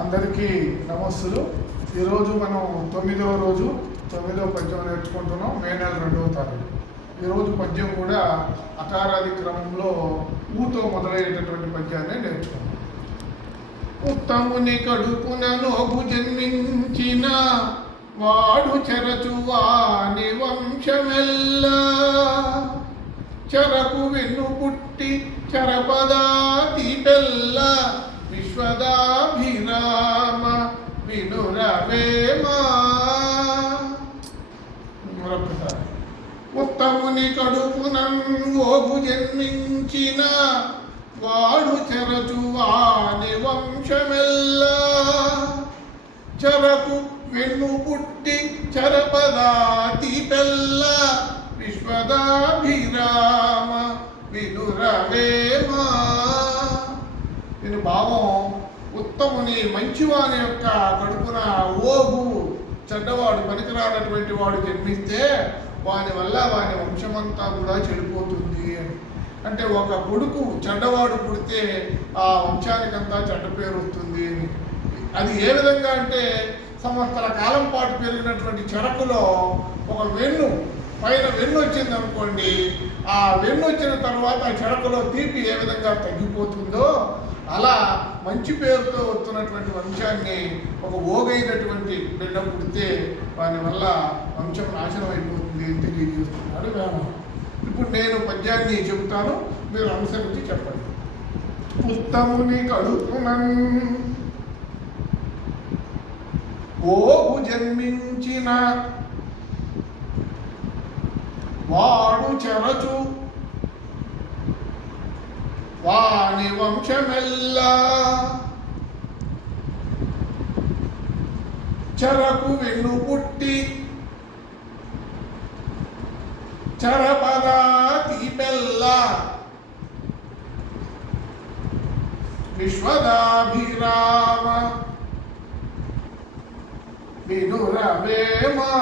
అందరికీ నమస్సులు. ఈరోజు మనం 9వ రోజు 9వ పద్యం నేర్చుకుంటున్నాం. మే నెల 2వ తారీఖు. ఈరోజు పద్యం కూడా అకారాది క్రమంలో ఊతో మొదలయ్యేటటువంటి పద్యాన్ని నేర్చుకున్నాం. ఉత్తముని కడుపున నోగు జన్మించిన వాడు చెరచువాని వంశమెల్లా, చెరకు వెన్ను పుట్టి చరపదాతి పెల్ల, విశ్వదాభిరామ వినురవేమా. మరొకసారి. ఉత్తముని కడుపునోగు జన్మించిన వాడు చెరచువాని వంశమెల్లా, చెరకు వెన్ను పుట్టి చరపదాతి పెల్ల, విశ్వదాభిరామ వినురవేమా. దీని భావం, ఉత్తముని మంచివాని యొక్క కడుపున ఓగు చెడ్డవాడు పనికిరానటువంటి వాడు జన్మిస్తే వాని వల్ల వాని వంశమంతా కూడా చెడిపోతుంది. అంటే ఒక కొడుకు చెడ్డవాడు పుడితే ఆ వంశానికంతా చెడ్డ పేరు వస్తుంది. అది ఏ విధంగా అంటే, సంవత్సర కాలం పాటు పెరిగినటువంటి చెరకులో ఒక వెన్ను పైన వెన్ను వచ్చింది అనుకోండి, ఆ వెన్ను వచ్చిన తర్వాత ఆ చెరకులో తీపి ఏ విధంగా తగ్గిపోతుందో, అలా మంచి పేరుతో వస్తున్నటువంటి వంశాన్ని ఒక ఓగైనటువంటి బిడ్డ పుడితే వాని వల్ల వంశం నాశనం అయిపోతుంది అని తెలియజేస్తున్నాడు వేమన. ఇప్పుడు నేను పద్యాన్ని చెబుతాను, మీరు అనుసరించి చెప్పండి. ఉత్తముని కడుపునన్ ఓగు జన్మించిన వాడు చెరచు వాని వంశమెల్లా, చెరకు వెన్ను పుట్టి చరపదాతి పెల్ల, విశ్వదాభిరామ వినురవేమా.